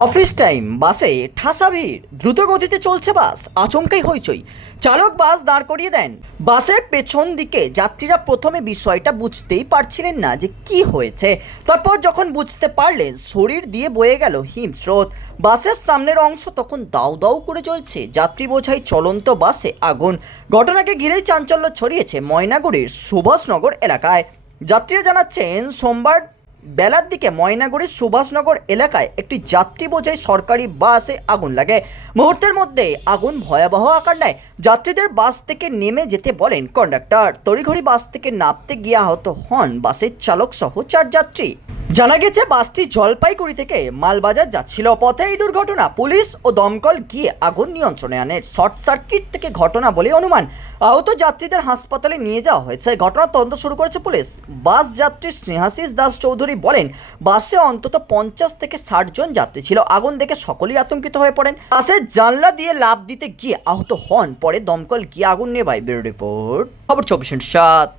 Office time, বাসে ঠাসা ভিড়, দ্রুত গতিতে চলছে বাস, আচমকাই হইচই। চালক বাস দাঁড় করিয়ে দেন। বাসের পেছন দিকে যাত্রীরা প্রথমে বিষয়টা বুঝতেই পারছিলেন না যে কি হয়েছে। তারপর যখন বুঝতে পারলেন, শরীর দিয়ে বয়ে গেল হিমস্রোত বাসের সামনের অংশ তখন দাউ দাউ করে চলছে যাত্রী বোঝাই চলন্ত বাসে আগুন। ঘটনাকে ঘিরেই চাঞ্চল্য ছড়িয়েছে ময়নাগুড়ির সুভাষনগর এলাকায়। যাত্রীরা জানাচ্ছেন, সোমবার বেলার দিকে ময়নাগুড়ির সুভাষনগর এলাকায় একটি যাত্রী বোঝাই সরকারি বাসে আগুন লাগে। মুহূর্তের মধ্যে আগুন ভয়াবহ আকার নেয়। যাত্রীদের বাস থেকে নেমে যেতে বলেন কন্ডাক্টর। তড়িঘড়ি বাস থেকে নামতে গিয়ে আহত হন বাসের চালক সহ চার যাত্রী। জানা গেছে, বাসটি জলপাইগুড়ি থেকে মালবাজার যাচ্ছিল। পথে এই দুর্ঘটনা পুলিশ ও দমকল গিয়ে আগুন নিয়ন্ত্রণে আনে। শর্ট সার্কিট থেকে ঘটনা বলে অনুমান। আহত যাত্রীদের হাসপাতালে নিয়ে যাওয়া হয়েছে। ঘটনার তদন্ত শুরু করেছে পুলিশ। বাস যাত্রী স্নেহাশিস দাস চৌধুরী বলেন, বাসে অন্তত পঞ্চাশ থেকে ষাট জন যাত্রী ছিল। আগুন দেখে সকলেই আতঙ্কিত হয়ে পড়েন। বাসের জানলা দিয়ে লাভ দিতে গিয়ে আহত হন। পরে দমকল গিয়ে আগুন নেবায় ব্যুরো রিপোর্ট। খবর চব্বিশ সাত।